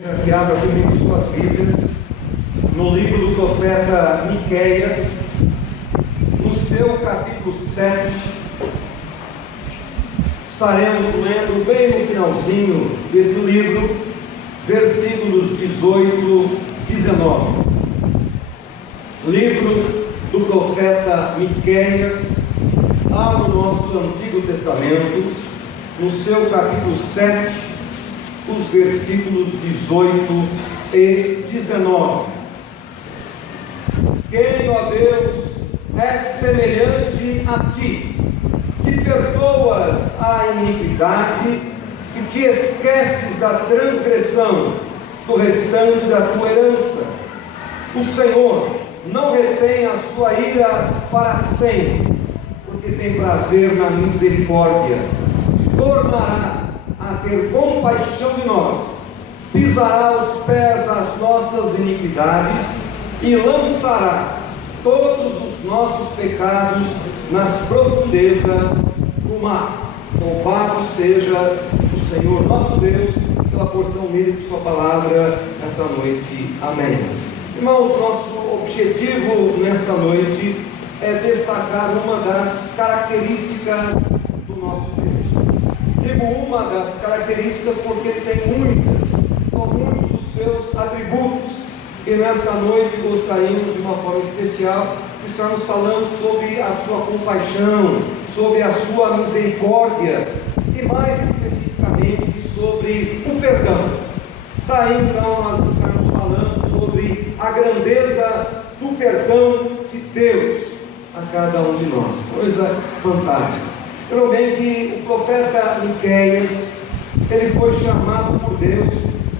Que abra comigo suas Bíblias no livro do profeta Miqueias, no seu capítulo 7. Estaremos lendo bem no finalzinho desse livro, versículos 18, 19. Livro do profeta Miqueias, lá no nosso Antigo Testamento, no seu capítulo 7, os versículos 18 e 19. Quem, ó Deus, é semelhante a ti, que perdoas a iniquidade e te esqueces da transgressão do restante da tua herança? O Senhor não retém a sua ira para sempre, porque tem prazer na misericórdia. Tornará a ter compaixão de nós, pisará aos pés as nossas iniquidades e lançará todos os nossos pecados nas profundezas do mar. Louvado seja o Senhor nosso Deus pela porção humilde de sua palavra nessa noite. Amém. Irmãos, nosso objetivo nessa noite é destacar uma das características do nosso Deus. Digo uma das características porque ele tem muitas, são muitos os seus atributos, e nessa noite gostaríamos de uma forma especial de estarmos falando sobre a sua compaixão, sobre a sua misericórdia e mais especificamente sobre o perdão. Daí então nós estamos falando sobre a grandeza do perdão de Deus a cada um de nós, coisa fantástica. Pelo bem que o profeta Miqueias, ele foi chamado por Deus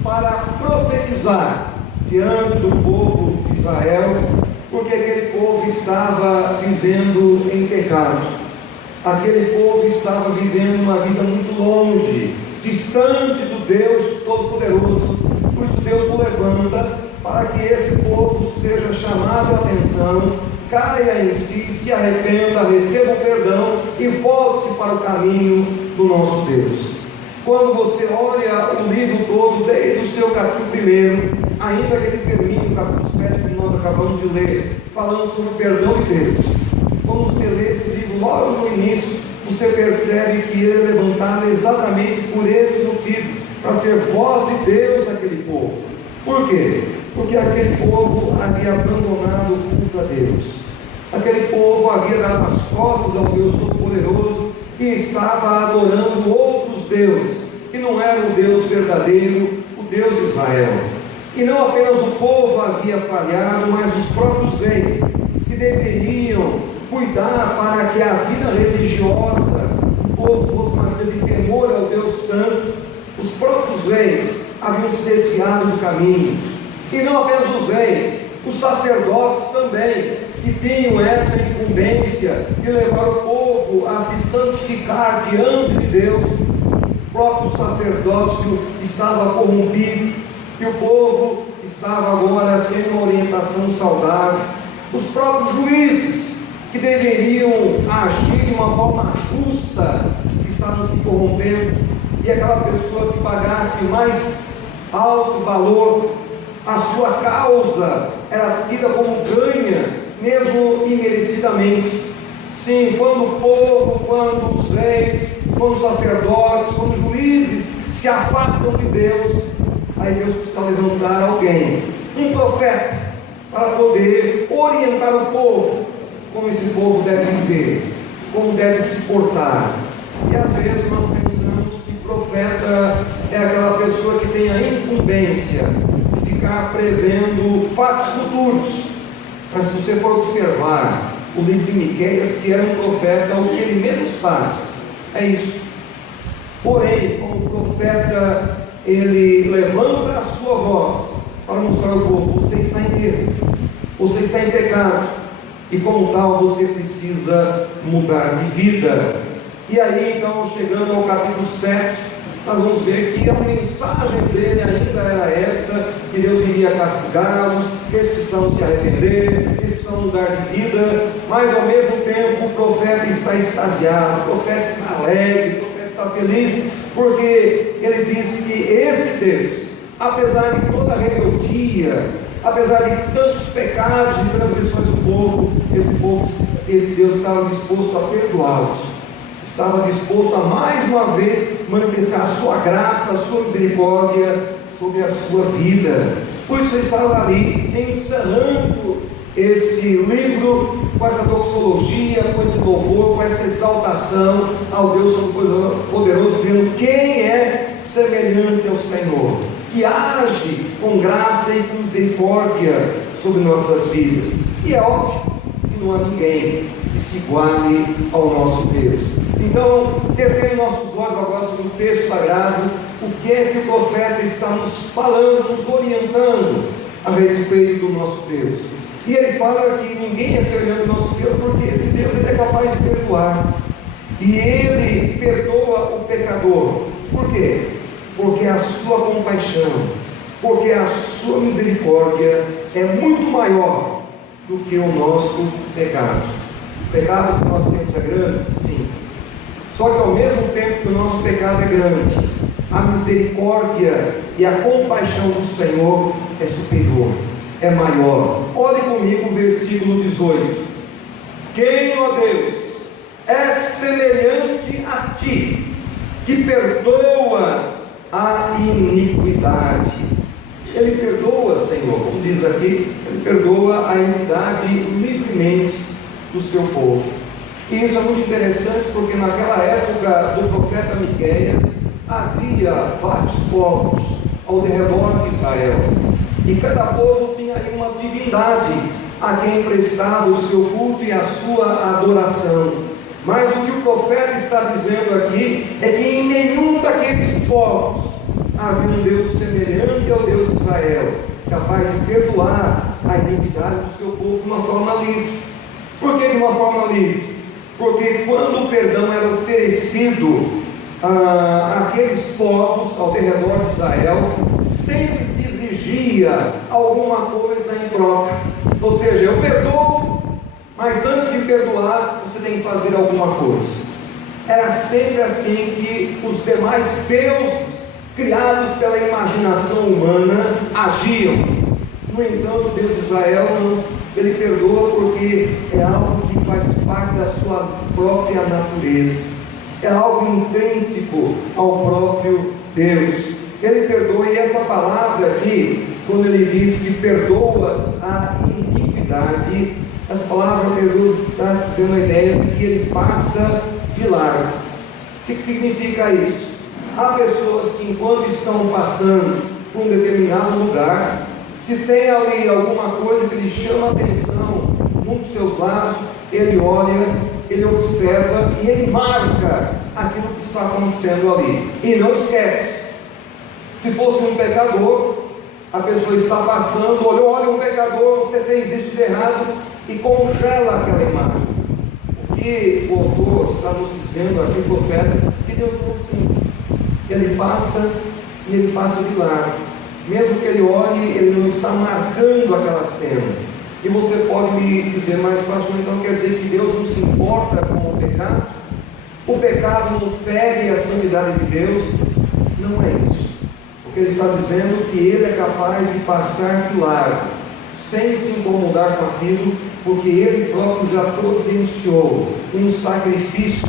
para profetizar diante do povo de Israel, porque aquele povo estava vivendo em pecado, aquele povo estava vivendo uma vida muito longe, distante do Deus Todo-Poderoso. Por isso Deus o levanta para que esse povo seja chamado a atenção, caia em si, se arrependa, receba o perdão e volte-se para o caminho do nosso Deus. Quando você olha o livro todo, desde o seu capítulo 1, ainda que ele termine no capítulo 7 que nós acabamos de ler, falando sobre o perdão de Deus, quando você lê esse livro logo no início, você percebe que ele é levantado exatamente por esse motivo, para ser voz de Deus àquele povo. Por quê? Porque aquele povo havia abandonado o culto a Deus. Aquele povo havia dado as costas ao Deus Todo-Poderoso e estava adorando outros deuses, que não era o Deus verdadeiro, o Deus de Israel. E não apenas o povo havia falhado, mas os próprios reis, que deveriam cuidar para que a vida religiosa do povo fosse uma vida de temor ao Deus Santo. Os próprios reis haviam se desviado do caminho. E não apenas os reis, os sacerdotes também, que tinham essa incumbência de levar o povo a se santificar diante de Deus. O próprio sacerdócio estava corrompido e o povo estava agora sem uma orientação saudável. Os próprios juízes, que deveriam agir de uma forma justa, estavam se corrompendo, e aquela pessoa que pagasse mais alto valor, a sua causa era tida como ganha, mesmo imerecidamente. Sim, quando o povo, quando os reis, quando os sacerdotes, quando os juízes se afastam de Deus, aí Deus precisa levantar alguém, um profeta, para poder orientar o povo, como esse povo deve viver, como deve se portar. E às vezes nós pensamos que o profeta é aquela pessoa que tem a incumbência de ficar prevendo fatos futuros. Mas se você for observar o livro de Miqueias, que era um profeta, o que ele menos faz é isso. Porém, como profeta, ele levanta a sua voz para mostrar ao povo: você está em erro, você está em pecado, e como tal você precisa mudar de vida. E aí então, chegando ao capítulo 7, nós vamos ver que a mensagem dele ainda era essa, que Deus iria castigá-los, que eles precisam se arrepender, que eles precisam mudar de vida, mas ao mesmo tempo o profeta está extasiado, o profeta está alegre, o profeta está feliz, porque ele disse que esse Deus apesar de toda a rebeldia, apesar de tantos pecados e transgressões do povo, esse Deus estava disposto a perdoá-los, estava disposto a mais uma vez manifestar a sua graça, a sua misericórdia sobre a sua vida. Por isso ele estava ali encerrando esse livro com essa doxologia, com esse louvor, com essa exaltação ao Deus Poderoso, dizendo: quem é semelhante ao Senhor, que age com graça e com misericórdia sobre nossas vidas? E é óbvio que não há ninguém que se iguale ao nosso Deus. Então, detendo nossos olhos agora sobre o texto sagrado, o que é que o profeta está nos falando, nos orientando a respeito do nosso Deus? E ele fala que ninguém é semelhante ao nosso Deus, porque esse Deus ele é capaz de perdoar, e ele perdoa o pecador. Por quê? Porque a sua compaixão, porque a sua misericórdia é muito maior do que o nosso pecado. O pecado que nós temos é grande? Sim. Só que ao mesmo tempo que o nosso pecado é grande, a misericórdia e a compaixão do Senhor é superior, é maior. Olhe comigo o versículo 18. Quem, ó Deus, é semelhante a ti, que perdoas a iniquidade? Ele perdoa, Senhor, como diz aqui, ele perdoa a iniquidade livremente do seu povo. E isso é muito interessante, porque naquela época do profeta Miqueias havia vários povos ao redor de Israel, e cada povo tinha aí uma divindade a quem prestava o seu culto e a sua adoração. Mas o que o profeta está dizendo aqui é que em nenhum daqueles povos havia um Deus semelhante ao Deus de Israel, capaz de perdoar a iniquidade do seu povo de uma forma livre. Por que de uma forma livre? Porque quando o perdão era oferecido àqueles povos ao redor de Israel, sempre se exigia alguma coisa em troca. Ou seja, eu perdoo, mas antes de perdoar, você tem que fazer alguma coisa. Era sempre assim que os demais deuses, criados pela imaginação humana, agiam. No entanto, Deus de Israel não. Ele perdoa porque é algo que faz parte da sua própria natureza, é algo intrínseco ao próprio Deus. Ele perdoa, e essa palavra aqui, quando ele diz que perdoas a iniquidade, essa palavra perdoa está dizendo a ideia de que ele passa de largo. O que significa isso? Há pessoas que, enquanto estão passando por um determinado lugar, se tem ali alguma coisa que lhe chama a atenção, num dos seus lados, ele olha, ele observa e ele marca aquilo que está acontecendo ali, e não esquece. Se fosse um pecador, a pessoa está passando, olhou, olha um pecador, você fez isso de errado, e congela aquela imagem. O que o autor está nos dizendo aqui, o profeta, que Deus não é assim. Ele passa e ele passa de largo. Mesmo que ele olhe, ele não está marcando aquela cena. E você pode me dizer, mas pastor, então quer dizer que Deus não se importa com o pecado? O pecado não fere a santidade de Deus? Não é isso. O que ele está dizendo é que ele é capaz de passar de largo, sem se incomodar com aquilo, porque ele próprio já providenciou um sacrifício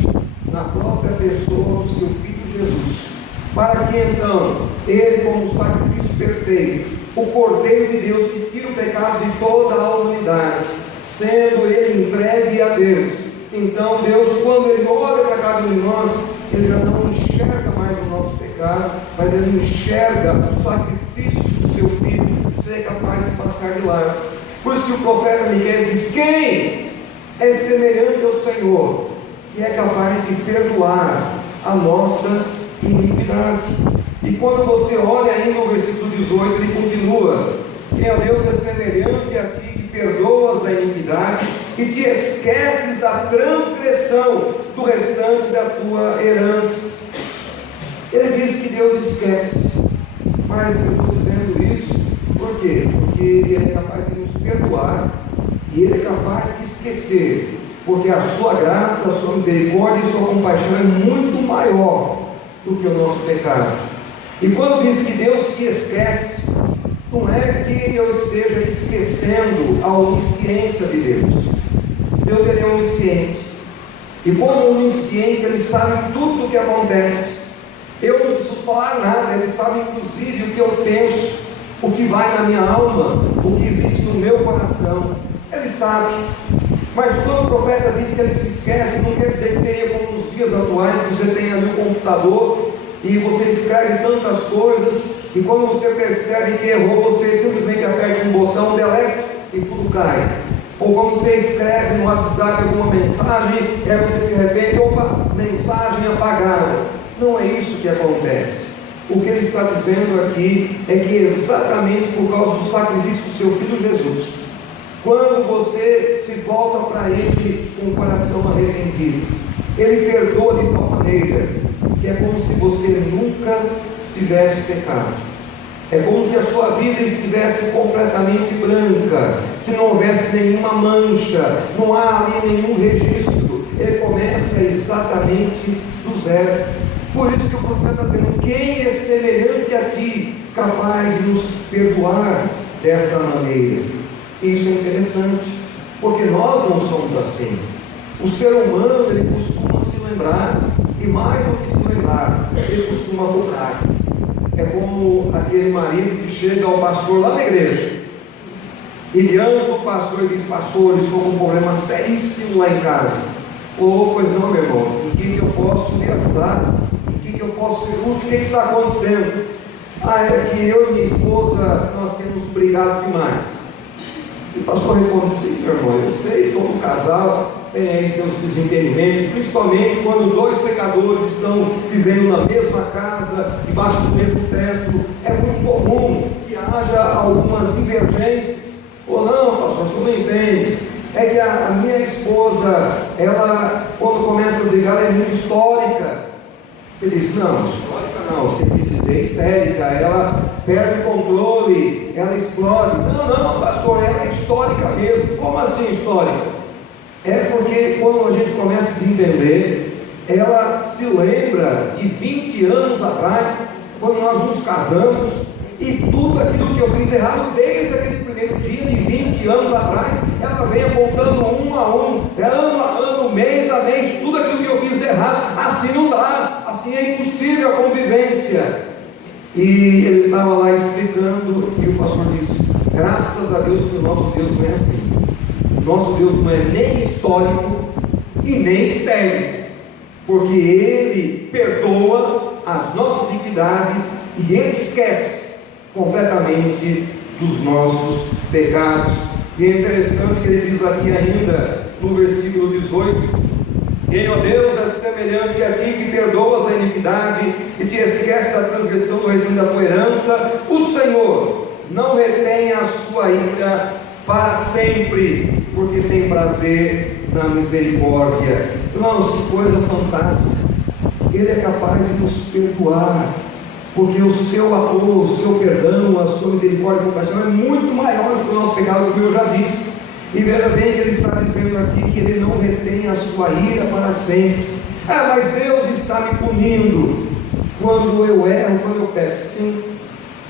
na própria pessoa do seu Filho Jesus, para que então ele, como sacrifício perfeito, o Cordeiro de Deus que tira o pecado de toda a humanidade, sendo ele entregue a Deus, então Deus, quando ele olha para cada um de nós, ele já não enxerga mais o nosso pecado, mas ele enxerga o sacrifício do seu Filho, ser capaz de passar de largo. Por isso que o profeta Miqueias diz: quem é semelhante ao Senhor, que é capaz de perdoar a nossa iniquidade? E quando você olha ainda o versículo 18, ele continua: quem a Deus é semelhante a ti, que perdoas a iniquidade e te esqueces da transgressão do restante da tua herança. Ele diz que Deus esquece, mas eu estou dizendo isso por quê? Porque ele é capaz de nos perdoar e ele é capaz de esquecer, porque a sua graça, a sua misericórdia e a sua compaixão é muito maior do que o nosso pecado. E quando diz que Deus se esquece, não é que eu esteja esquecendo a onisciência de Deus. Deus, ele é onisciente. E como onisciente, ele sabe tudo o que acontece. Eu não preciso falar nada, ele sabe inclusive o que eu penso, o que vai na minha alma, o que existe no meu coração. Ele sabe. Mas quando o profeta diz que ele se esquece, não quer dizer que seria como nos dias atuais, que você tem ali um computador e você escreve tantas coisas, e quando você percebe que errou, você simplesmente aperta um botão, delete, e tudo cai. Ou quando você escreve no WhatsApp alguma mensagem, aí você se arrepende, opa, mensagem apagada. Não é isso que acontece. O que ele está dizendo aqui é que exatamente por causa do sacrifício do seu Filho Jesus, quando você se volta para Ele com o coração arrependido, Ele perdoa de tal maneira que é como se você nunca tivesse pecado. É como se a sua vida estivesse completamente branca, se não houvesse nenhuma mancha, não há ali nenhum registro. Ele começa exatamente do zero. Por isso que o profeta está dizendo: quem é semelhante a ti, capaz de nos perdoar dessa maneira? Isso é interessante, porque nós não somos assim. O ser humano, ele costuma se lembrar, e mais do que se lembrar, ele costuma cobrar. É como aquele marido que chega ao pastor lá na igreja, e diante do pastor ele diz: pastor, estou com um problema seríssimo lá em casa. Pois não, meu irmão, em que eu posso me ajudar? Em que eu posso ser útil? O que está acontecendo? É que eu e minha esposa, nós temos brigado demais. E o pastor responde: sim, meu irmão, eu sei, todo casal tem aí seus desentendimentos, principalmente quando dois pecadores estão vivendo na mesma casa, debaixo do mesmo teto. É muito comum que haja algumas divergências. Ou não, pastor, você não entende. É que a minha esposa, ela, quando começa a brigar, ela é muito histórica. Ele diz: não, histórica não, você quis dizer histérica, ela perde o controle, ela explode. Não, pastor, ela é histórica mesmo. Como assim histórica? É porque quando a gente começa a desentender, ela se lembra de 20 anos atrás, quando nós nos casamos, e tudo aquilo que eu fiz errado desde aquele primeiro dia de 20 anos atrás, ela vem apontando um a um, ano a ano, mês a mês, tudo aquilo que eu fiz de errado. Assim não dá, assim é impossível a convivência. E ele estava lá explicando, e o pastor disse: graças a Deus que o nosso Deus não é assim. O nosso Deus não é nem histórico e nem estéril, porque Ele perdoa as nossas iniquidades e Ele esquece completamente dos nossos pecados. E é interessante que ele diz aqui ainda no versículo 18: quem, ó Deus, é semelhante a ti, que perdoas a iniquidade e te esquece da transgressão do recinto da tua herança. O Senhor não retém a sua ira para sempre, porque tem prazer na misericórdia. Irmãos, que coisa fantástica! Ele é capaz de nos perdoar, porque o seu amor, o seu perdão, a sua misericórdia e compaixão é muito maior do que o nosso pecado, como eu já disse. E veja bem que ele está dizendo aqui que ele não retém a sua ira para sempre. Mas Deus está me punindo quando eu erro, quando eu peco. Sim,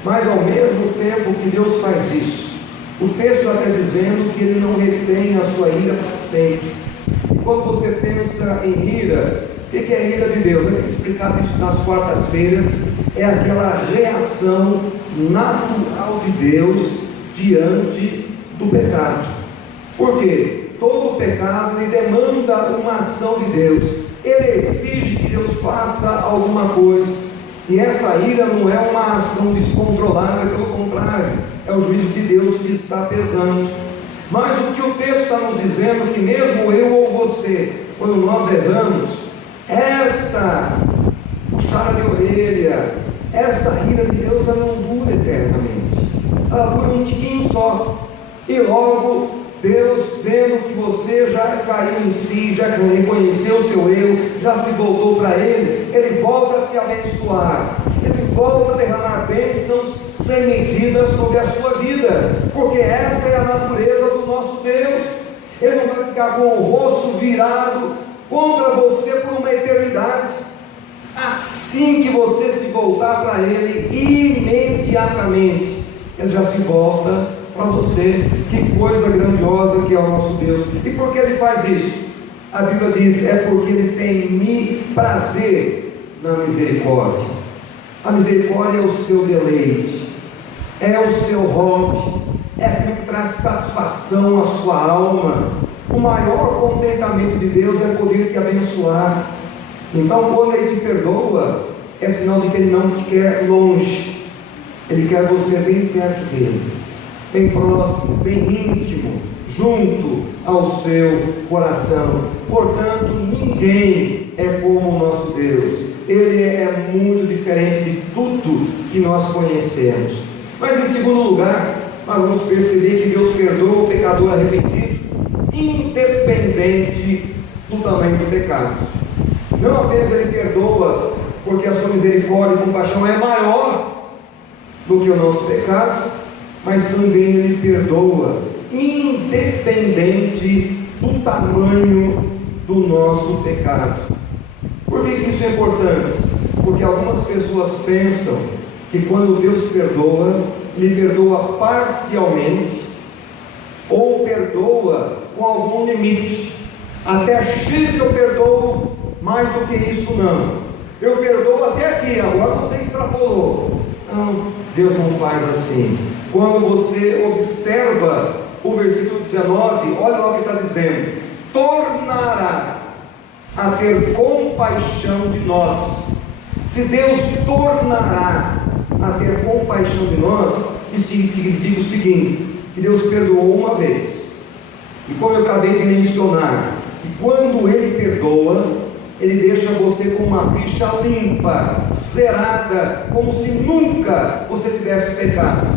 mas ao mesmo tempo que Deus faz isso, o texto está dizendo que ele não retém a sua ira para sempre. E quando você pensa em ira, o que é a ira de Deus? Eu tenho explicado isso nas quartas-feiras. É aquela reação natural de Deus diante do pecado. Por quê? Todo pecado ele demanda uma ação de Deus. Ele exige que Deus faça alguma coisa. E essa ira não é uma ação descontrolada, pelo contrário, é o juízo de Deus que está pesando. Mas o que o texto está nos dizendo, que mesmo eu ou você, quando nós erramos, esta puxada de orelha, esta ira de Deus, ela não dura eternamente. Ela dura um tiquinho só. E logo Deus, vendo que você já caiu em si, já reconheceu o seu erro, já se voltou para Ele volta a te abençoar, Ele volta a derramar bênçãos sem medida sobre a sua vida, porque essa é a natureza do nosso Deus. Ele não vai ficar com o rosto virado contra você por uma eternidade. Assim que você se se voltar para Ele, imediatamente Ele já se volta para você. Que coisa grandiosa que é o nosso Deus. E por que Ele faz isso? A Bíblia diz, é porque Ele tem prazer na misericórdia. A misericórdia é o seu deleite, é o seu hobby, é aquilo que traz satisfação à sua alma. O maior contentamento de Deus é poder te abençoar. Então, quando Ele te perdoa, é sinal de que Ele não te quer longe. Ele quer você bem perto dEle, bem próximo, bem íntimo, junto ao seu coração. Portanto, ninguém é como o nosso Deus. Ele é muito diferente de tudo que nós conhecemos. Mas em segundo lugar, nós vamos perceber que Deus perdoa o pecador arrependido, independente do tamanho do pecado. Não apenas Ele perdoa porque a sua misericórdia e compaixão é maior do que o nosso pecado, mas também Ele perdoa independente do tamanho do nosso pecado. Por que isso é importante? Porque algumas pessoas pensam que quando Deus perdoa, Ele perdoa parcialmente ou perdoa com algum limite. Até X eu perdoo, mais do que isso não. Eu perdoo até aqui, agora você extrapolou. Não, Deus não faz assim. Quando você observa o versículo 19, olha lá o que está dizendo: tornará a ter compaixão de nós. Se Deus tornará a ter compaixão de nós, isso significa o seguinte: que Deus perdoou uma vez, e como eu acabei de mencionar, que quando Ele perdoa, Ele deixa você com uma ficha limpa, zerada, como se nunca você tivesse pecado.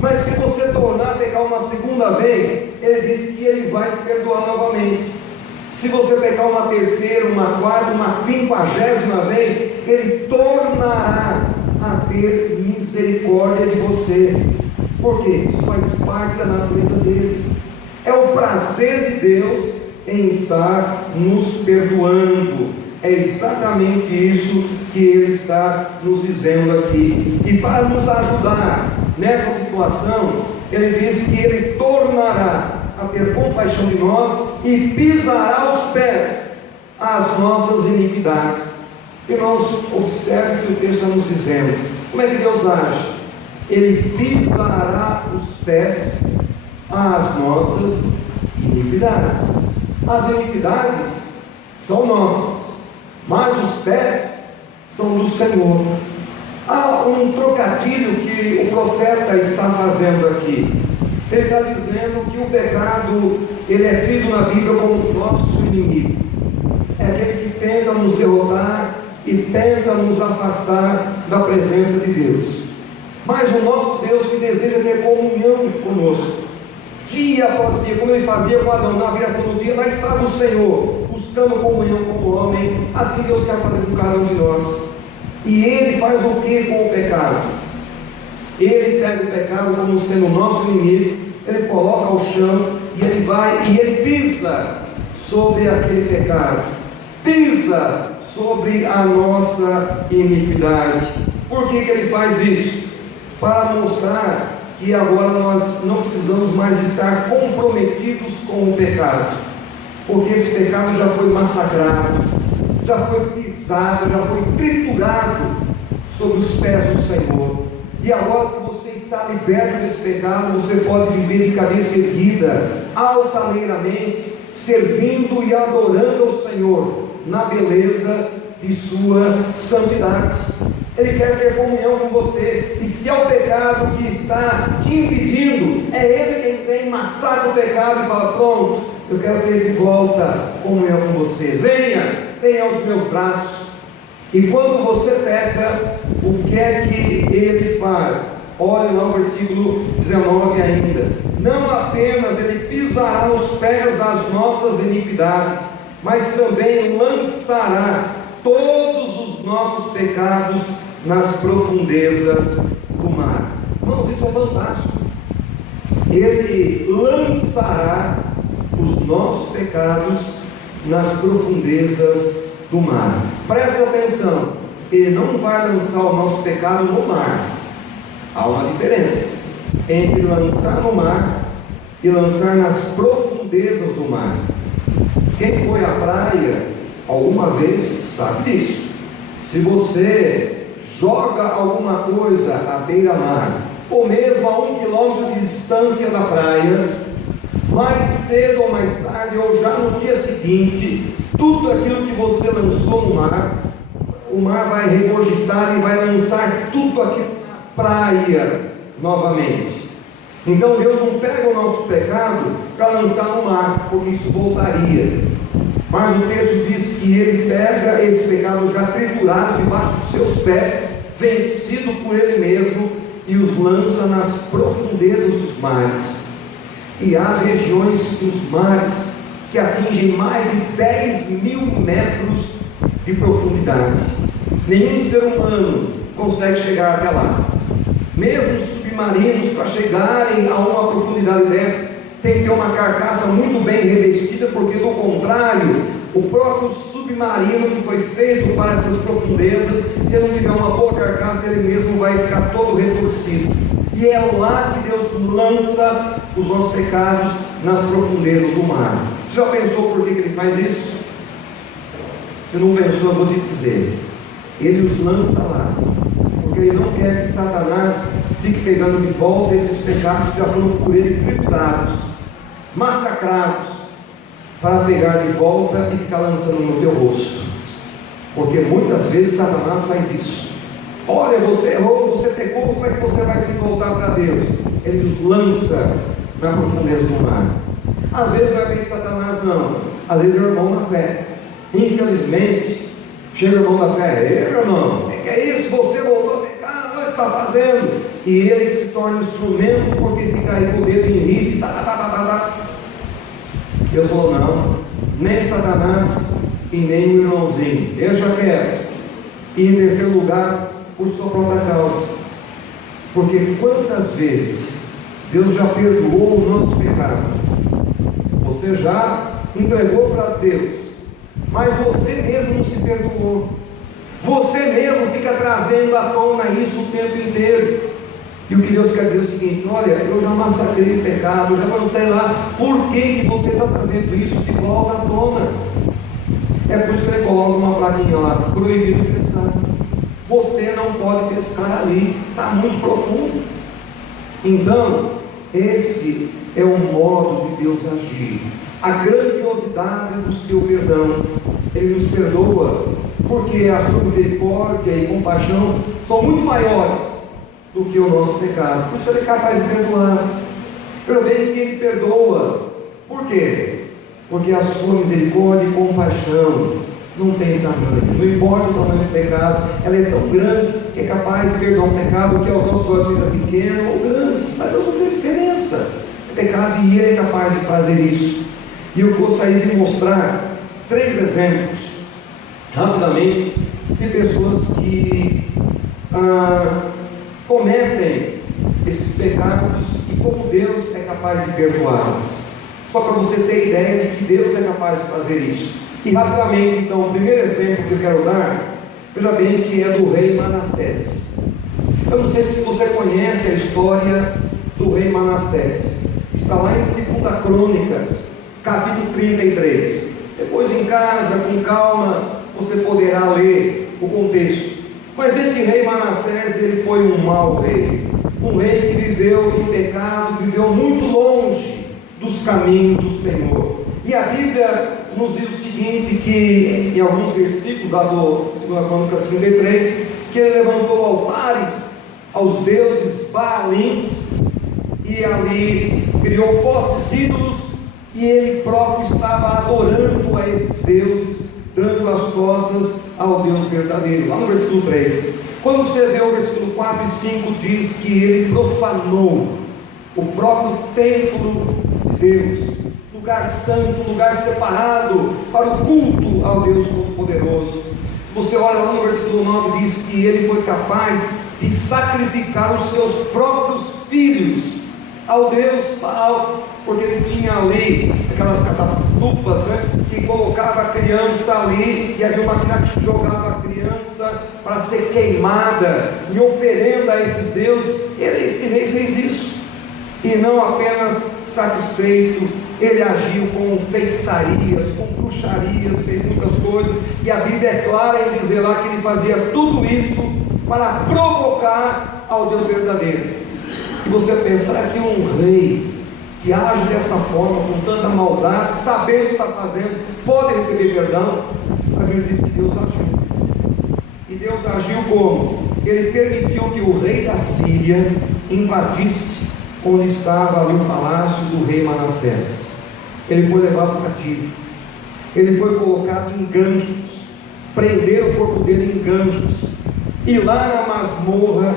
Mas se você tornar a pecar uma segunda vez, Ele diz que Ele vai te perdoar novamente. Se você pecar uma terceira, uma quarta, uma 50ª vez, Ele tornará a ter misericórdia de você. Por quê? Isso faz parte da natureza dEle. É o prazer de Deus em estar nos perdoando. É exatamente isso que Ele está nos dizendo aqui. E para nos ajudar nessa situação, Ele diz que Ele tornará a ter compaixão de nós e pisará aos pés as nossas iniquidades. Irmãos, observe o que o texto está nos dizendo. Como é que Deus age? Ele pisará os pés às nossas iniquidades. As iniquidades são nossas, mas os pés são do Senhor. Há um trocadilho que o profeta está fazendo aqui. Ele está dizendo que o pecado, ele é tido na Bíblia como nosso inimigo. É aquele que tenta nos derrotar e tenta nos afastar da presença de Deus. Mas o nosso Deus que deseja ter comunhão conosco, dia após dia, como Ele fazia com Adão na criação do dia, lá estava o Senhor, buscando comunhão com o homem. Assim Deus quer fazer com cada um de nós. E Ele faz o que com o pecado? Ele pega o pecado como sendo o nosso inimigo, Ele coloca ao chão e Ele vai e Ele pisa sobre aquele pecado, pisa sobre a nossa iniquidade. Por que Ele faz isso? Para mostrar que agora nós não precisamos mais estar comprometidos com o pecado, porque esse pecado já foi massacrado, já foi pisado, já foi triturado sobre os pés do Senhor. E agora, se você está liberto desse pecado, você pode viver de cabeça erguida, altaneiramente, servindo e adorando ao Senhor, na beleza de sua santidade. Ele quer ter comunhão com você, e se é o pecado que está te impedindo, é Ele quem tem, massacra o pecado e fala: pronto, eu quero ter de volta comunhão com você, venha aos meus braços. E quando você peca, o que é que Ele faz? Olhe lá o versículo 19 ainda. Não apenas Ele pisará os pés às nossas iniquidades, mas também lançará todos os nossos pecados nas profundezas do mar. Irmãos, isso é fantástico. Ele lançará os nossos pecados nas profundezas do mar. Preste atenção. Ele não vai lançar o nosso pecado no mar. Há uma diferença entre lançar no mar e lançar nas profundezas do mar. Quem foi à praia alguma vez sabe disso. Se você joga alguma coisa à beira-mar, ou mesmo a 1 quilômetro de distância da praia, mais cedo ou mais tarde, ou já no dia seguinte, tudo aquilo que você lançou no mar, o mar vai regurgitar e vai lançar tudo aquilo na praia novamente. Então Deus não pega o nosso pecado para lançar no mar, porque isso voltaria. Mas o texto diz que Ele pega esse pecado já triturado debaixo dos seus pés, vencido por Ele mesmo, e os lança nas profundezas dos mares. E há regiões nos mares que atingem mais de 10.000 metros de profundidade. Nenhum ser humano consegue chegar até lá. Mesmo os submarinos, para chegarem a uma profundidade dessa, tem que ter uma carcaça muito bem revestida, porque do contrário, o próprio submarino que foi feito para essas profundezas, se ele não tiver uma boa carcaça, ele mesmo vai ficar todo retorcido. E é lá que Deus lança os nossos pecados nas profundezas do mar. Você já pensou por que Ele faz isso? Se não pensou, eu vou te dizer. Ele os lança lá porque Ele não quer que Satanás fique pegando de volta esses pecados que já foram por Ele triturados, massacrados, para pegar de volta e ficar lançando no teu rosto. Porque muitas vezes Satanás faz isso. Olha, você errou, você pecou, como é que você vai se voltar para Deus? Ele nos lança na profundeza do mar. Às vezes não é bem Satanás, não. Às vezes é o irmão da fé. Infelizmente, chega o irmão da fé: ei, meu irmão, o que é isso? Você voltou a pecar, não está fazendo. E ele se torna instrumento, porque fica aí com o dedo em risco. Deus falou: não, nem Satanás e nem o irmãozinho, eu já quero. E em terceiro lugar, por sua própria causa. Porque quantas vezes Deus já perdoou o nosso pecado? Você já entregou para Deus, mas você mesmo não se perdoou. Você mesmo fica trazendo à tona isso o tempo inteiro. E o que Deus quer dizer é o seguinte: olha, eu já massacrei o pecado, eu já lancei lá, por que você está trazendo isso de volta à tona? É por isso que Ele coloca uma plaquinha lá: proibido pescar. Você não pode pescar ali, está muito profundo. Então, esse é o modo de Deus agir, a grandiosidade do seu perdão. Ele nos perdoa porque a sua misericórdia e compaixão são muito maiores do que o nosso pecado. Por isso Ele é capaz de perdoar. Eu vejo que Ele perdoa. Por quê? Porque a sua misericórdia e compaixão não tem tamanho. Não importa o tamanho do pecado, ela é tão grande que é capaz de perdoar um pecado que aos nossos olhos seja pequeno ou grande. Mas Deus não tem diferença. É pecado e Ele é capaz de fazer isso. E eu gostaria de mostrar 3 exemplos, rapidamente, de pessoas que cometem esses pecados e como Deus é capaz de perdoá-las. Só para você ter ideia de que Deus é capaz de fazer isso. E rapidamente, então, o primeiro exemplo que eu quero dar, veja bem, que é do rei Manassés. Eu não sei se você conhece a história do rei Manassés. Está lá em 2 Crônicas, capítulo 33. Depois em casa, com calma, você poderá ler o contexto. Mas esse rei Manassés, ele foi um mau rei. Um rei que viveu em pecado, viveu muito longe dos caminhos do Senhor. E a Bíblia nos diz o seguinte, que em alguns versículos lá do 2 Crônicas 33, que ele levantou altares aos deuses Baalins, e ali criou postes ídolos, e ele próprio estava adorando a esses deuses, dando as costas ao Deus verdadeiro. Lá no versículo 3, quando você vê o versículo 4 e 5, diz que ele profanou o próprio templo de Deus, lugar santo, lugar separado para o culto ao Deus Todo-Poderoso. Se você olha lá no versículo 9, diz que ele foi capaz de sacrificar os seus próprios filhos ao Deus Baal, porque ele tinha ali aquelas catapultas, né, que colocava a criança ali, e havia uma máquina que jogava a criança para ser queimada em oferenda a esses deuses. Esse rei fez isso, e não apenas satisfeito, ele agiu com feitiçarias, com bruxarias, fez muitas coisas, e a Bíblia é clara em dizer lá que ele fazia tudo isso para provocar ao Deus verdadeiro. E você pensa, será que um rei que age dessa forma, com tanta maldade, sabendo o que está fazendo, pode receber perdão? A Bíblia diz que Deus agiu. E Deus agiu como? Ele permitiu que o rei da Síria invadisse onde estava ali o palácio do rei Manassés. Ele foi levado cativo, ele foi colocado em ganchos, prenderam o corpo dele em ganchos, e lá na masmorra,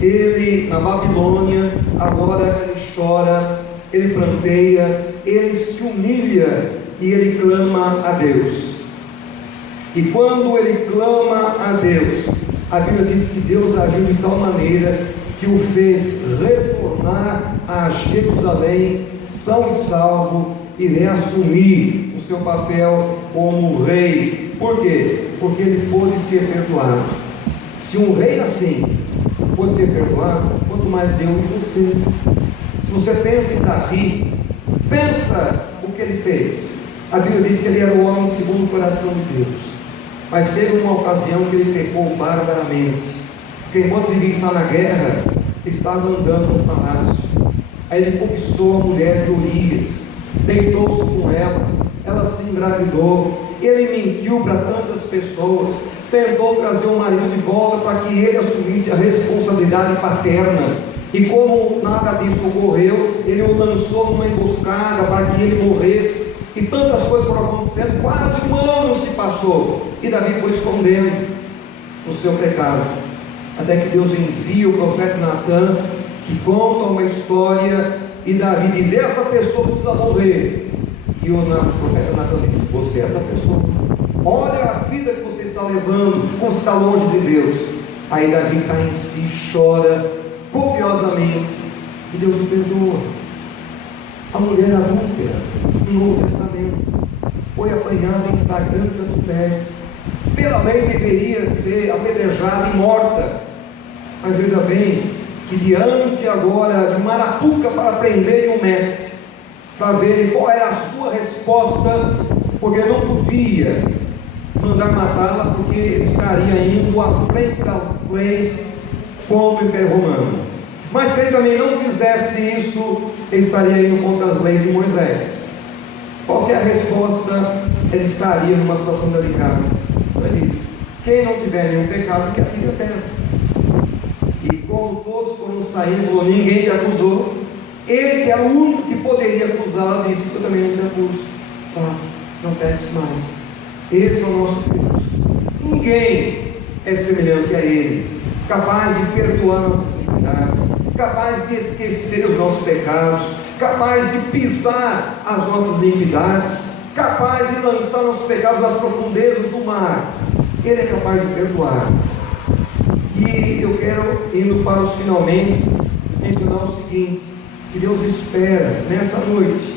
ele, na Babilônia, agora ele chora, ele pranteia, ele se humilha e ele clama a Deus. E quando ele clama a Deus, a Bíblia diz que Deus agiu de tal maneira que o fez retornar a Jerusalém são e salvo e reassumir o seu papel como rei. Por quê? Porque ele pôde ser perdoado. Se um rei assim pôde ser perdoado, quanto mais eu e você. Se você pensa em Davi, pensa o que ele fez. A Bíblia diz que ele era o homem segundo o coração de Deus, mas teve uma ocasião que ele pecou barbaramente, porque enquanto ele estava na guerra, estava andando no palácio. Aí ele cobiçou a mulher de Urias, deitou-se com ela se engravidou, ele mentiu para tantas pessoas, tentou trazer o marido de volta para que ele assumisse a responsabilidade paterna, e como nada disso ocorreu, ele o lançou numa emboscada para que ele morresse, e tantas coisas foram acontecendo, quase um ano se passou, e Davi foi escondendo o seu pecado, até que Deus envia o profeta Natan, que conta uma história, e Davi diz: essa pessoa precisa morrer. E o profeta Natan disse: você é essa pessoa, olha a vida que você está levando, como você está longe de Deus. Aí Davi cai em si, chora copiosamente, e Deus o perdoa. A mulher adúltera no Novo Testamento foi apanhada em flagrante adultério, pela lei deveria ser apedrejada e morta, mas veja bem que diante agora de uma arapuca para prender um mestre, para ver qual era a sua resposta, porque não podia mandar matá-la, porque ele estaria indo à frente das leis contra o Império Romano. Mas se ele também não fizesse isso, ele estaria indo contra as leis de Moisés. Qual que é a resposta? Ele estaria numa situação delicada. Ele diz: quem não tiver nenhum pecado, que atire a pedra. E como todos foram saindo, ninguém te acusou. Ele, que era o único que poderia acusá-la, disse: eu também não te acuso. Não peques mais. Esse é o nosso Deus. Ninguém é semelhante a Ele, capaz de perdoar nossas iniquidades, capaz de esquecer os nossos pecados, capaz de pisar as nossas iniquidades, capaz de lançar nossos pecados nas profundezas do mar. Ele é capaz de perdoar. E eu quero, indo para os finalmente, mencionar o seguinte: que Deus espera nessa noite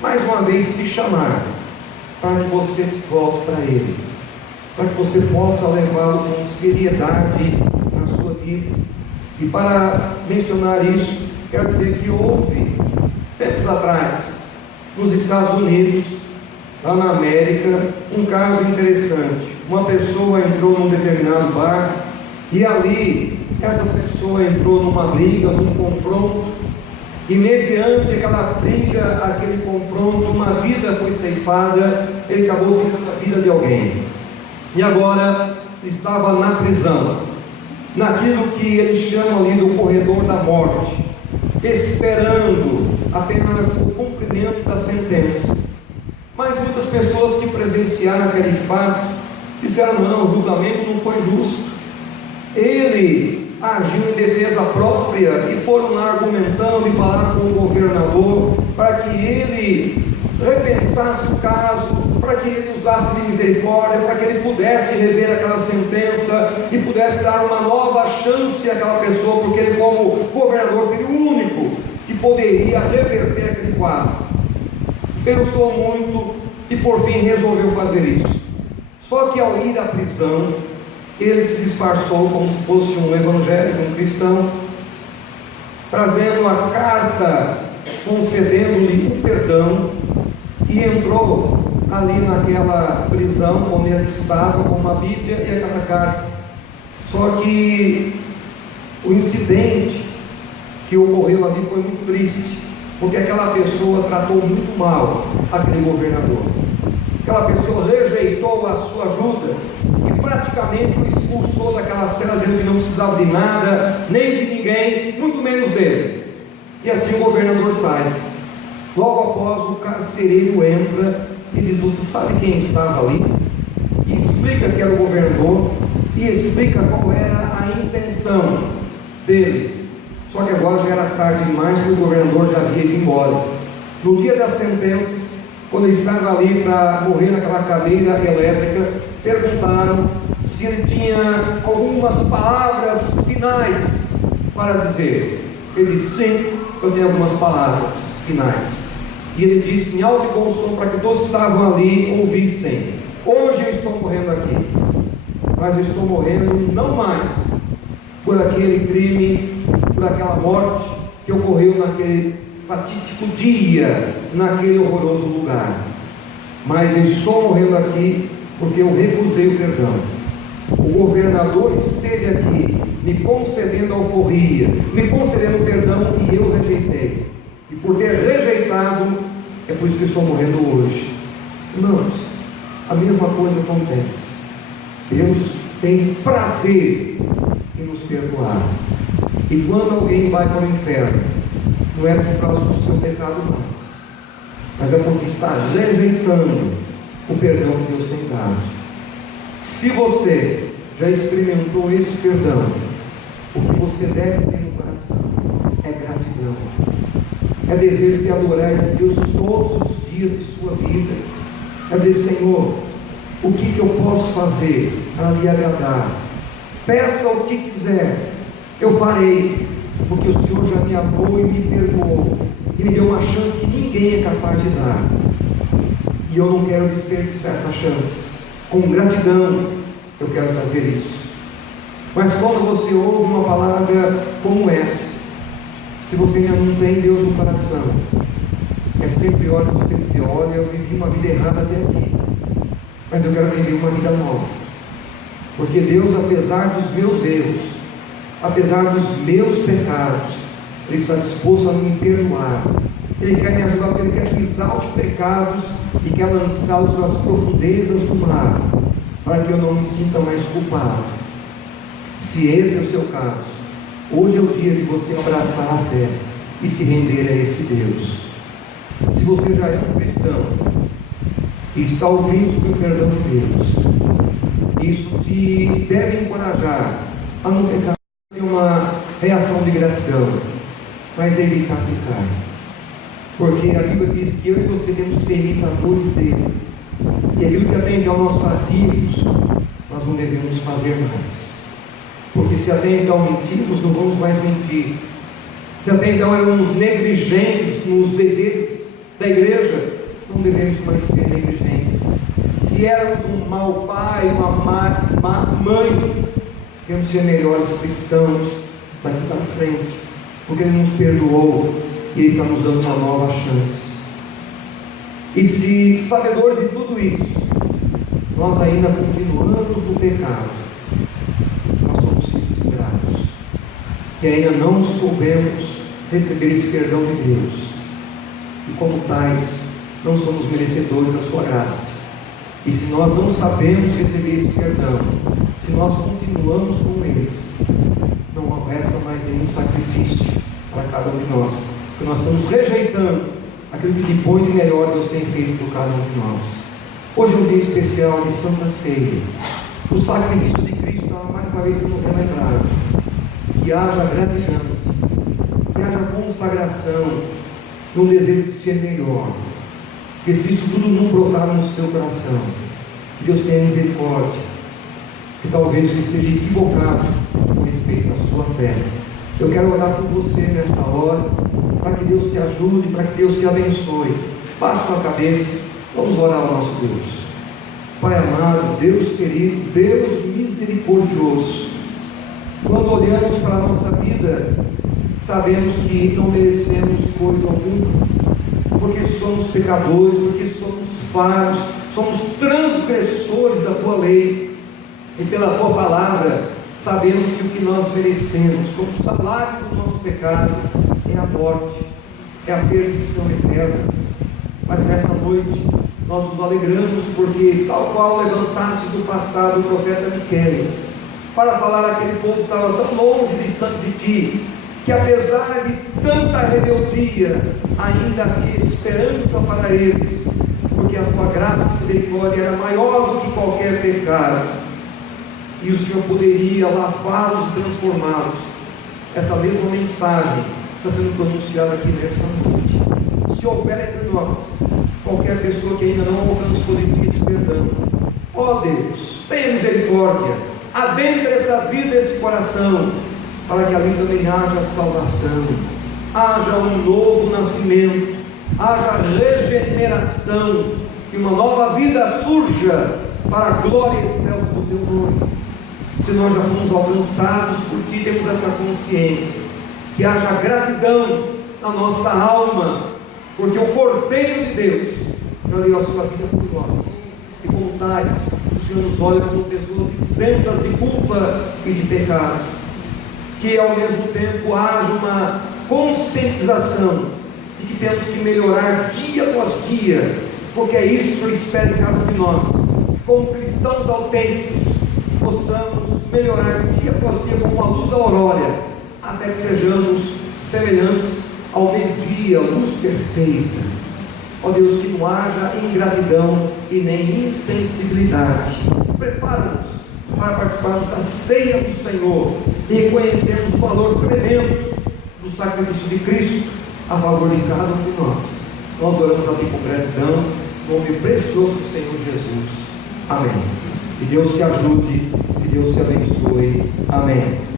mais uma vez te chamar para que você volte para Ele, para que você possa levá-lo com seriedade na sua vida. E para mencionar isso, quero dizer que houve tempos atrás nos Estados Unidos, lá na América, um caso interessante. Uma pessoa entrou num determinado bar, e ali essa pessoa entrou numa briga, num confronto, e mediante aquela briga, aquele confronto, uma vida foi ceifada, ele acabou tirando a vida de alguém, e agora estava na prisão, naquilo que eles chamam ali do corredor da morte, esperando apenas o cumprimento da sentença. Mas muitas pessoas que presenciaram aquele fato disseram: não, o julgamento não foi justo, ele agiu em defesa própria, e foram lá argumentando e falaram com o governador para que ele repensasse o caso, para que ele usasse de misericórdia, para que ele pudesse rever aquela sentença e pudesse dar uma nova chance àquela pessoa, porque ele, como governador, seria o único que poderia reverter aquele quadro. Pensou muito e por fim resolveu fazer isso. Só que ao ir à prisão, ele se disfarçou como se fosse um evangélico, um cristão, trazendo a carta, concedendo-lhe um perdão, e entrou ali naquela prisão onde ele estava, com uma Bíblia e aquela carta. Só que o incidente que ocorreu ali foi muito triste, porque aquela pessoa tratou muito mal aquele governador. Aquela pessoa rejeitou a sua ajuda e praticamente o expulsou daquela cela, dizendo que não precisava de nada, nem de ninguém, muito menos dele. E assim o governador sai. Logo após, o carcereiro entra e diz: você sabe quem estava ali? E explica que era o governador e explica qual era a intenção dele. Só que agora já era tarde demais, porque o governador já havia ido embora. No dia da sentença, quando ele estava ali para morrer naquela cadeira elétrica, perguntaram se ele tinha algumas palavras finais para dizer. Ele disse: sim, eu tenho algumas palavras finais. E ele disse em alto e bom som para que todos que estavam ali ouvissem: hoje eu estou morrendo aqui, mas eu estou morrendo não mais por aquele crime, por aquela morte que ocorreu naquele fatídico dia, naquele horroroso lugar, mas eu estou morrendo aqui porque eu recusei o perdão. O governador esteve aqui me concedendo alforria, me concedendo perdão, e eu rejeitei, e por ter rejeitado, é por isso que estou morrendo hoje. Irmãos, a mesma coisa acontece. Deus tem prazer em nos perdoar, e quando alguém vai para o inferno, não é por causa do seu pecado mais, mas é porque está rejeitando o perdão que Deus tem dado. Se você já experimentou esse perdão, o que você deve ter no coração é gratidão, é desejo de adorar esse Deus todos os dias de sua vida, é dizer: Senhor, o que eu posso fazer para lhe agradar? Peça o que quiser, eu farei, porque o Senhor já me amou e me perdoou, e me deu uma chance que ninguém é capaz de dar, e eu não quero desperdiçar essa chance. Com gratidão eu quero fazer isso. Mas quando você ouve uma palavra como essa, se você ainda não tem Deus no coração, é sempre hora de você dizer: olha, eu vivi uma vida errada até aqui, mas eu quero viver uma vida nova, porque Deus, apesar dos meus erros, apesar dos meus pecados, Ele está disposto a me perdoar. Ele quer me ajudar, porque Ele quer pisar os pecados e quer lançá-los nas profundezas do mar, para que eu não me sinta mais culpado. Se esse é o seu caso, hoje é o dia de você abraçar a fé e se render a esse Deus. Se você já é um cristão e está ouvindo sobre o perdão de Deus, isso te deve encorajar a não pecar, ter uma reação de gratidão, mas evitar pecar, porque a Bíblia diz que eu e você temos que ser imitadores dele, e aquilo que até então nós fazíamos, nós não devemos fazer mais, porque se até então mentimos, não vamos mais mentir. Se até então éramos negligentes nos deveres da igreja, não devemos mais ser negligentes. Se éramos um mau pai, uma má mãe, devemos ser melhores cristãos daqui para frente, porque Ele nos perdoou e Ele está nos dando uma nova chance. E se sabedores de tudo isso, nós ainda continuamos no pecado, nós somos filhos ingratos, que ainda não soubemos receber esse perdão de Deus, e como tais, não somos merecedores da sua graça. E se nós não sabemos receber esse perdão, se nós continuamos com eles, não resta mais nenhum sacrifício para cada um de nós, porque nós estamos rejeitando aquilo que de bom e de melhor Deus tem feito por cada um de nós. Hoje é um dia especial de Santa Ceia. O sacrifício de Cristo está mais uma vez sendo relembrado. Que haja gratidão, que haja consagração, no desejo de ser melhor. Que se isso tudo não brotar no seu coração, que Deus tenha misericórdia, que talvez você seja equivocado com respeito à sua fé, Eu quero orar por você nesta hora, para que Deus te ajude, para que Deus te abençoe. Baixe sua cabeça, vamos orar ao nosso Deus. Pai amado, Deus querido, Deus misericordioso, quando olhamos para a nossa vida, sabemos que não merecemos coisa alguma, porque somos pecadores, porque somos falhos, somos transgressores da Tua lei, e pela Tua palavra, sabemos que o que nós merecemos, como salário do nosso pecado, é a morte, é a perdição eterna. Mas nessa noite, nós nos alegramos, porque tal qual levantasse do passado o profeta Miqueias, para falar àquele povo que estava tão longe, distante de Ti, que apesar de tanta rebeldia, ainda havia esperança para eles, porque a Tua graça e misericórdia era maior do que qualquer pecado, e o Senhor poderia lavá-los e transformá-los. Essa mesma mensagem está sendo pronunciada aqui nessa noite. Se houver entre nós qualquer pessoa que ainda não alcançou de Ti esse perdão, ó Deus, tenha misericórdia, adentra essa vida, esse coração, para que ali também haja salvação, haja um novo nascimento, haja regeneração, e uma nova vida surja para a glória e céu do Teu nome. Se nós já fomos alcançados por Ti, temos essa consciência, que haja gratidão na nossa alma, porque o Cordeiro de Deus já deu a sua vida por nós, e como tais, o Senhor nos olha como pessoas isentas de culpa e de pecado. Que ao mesmo tempo haja uma conscientização de que temos que melhorar dia após dia, porque é isso que o Senhor espera de cada um de nós, como cristãos autênticos, possamos melhorar dia após dia como uma luz da aurora, até que sejamos semelhantes ao meio-dia, luz perfeita. Ó Deus, que não haja ingratidão e nem insensibilidade. Prepara-nos para participarmos da ceia do Senhor e reconhecermos o valor tremendo do sacrifício de Cristo a favor de cada um de nós. Nós oramos aqui com gratidão, no nome precioso do Senhor Jesus. Amém. Que Deus te ajude, que Deus te abençoe. Amém.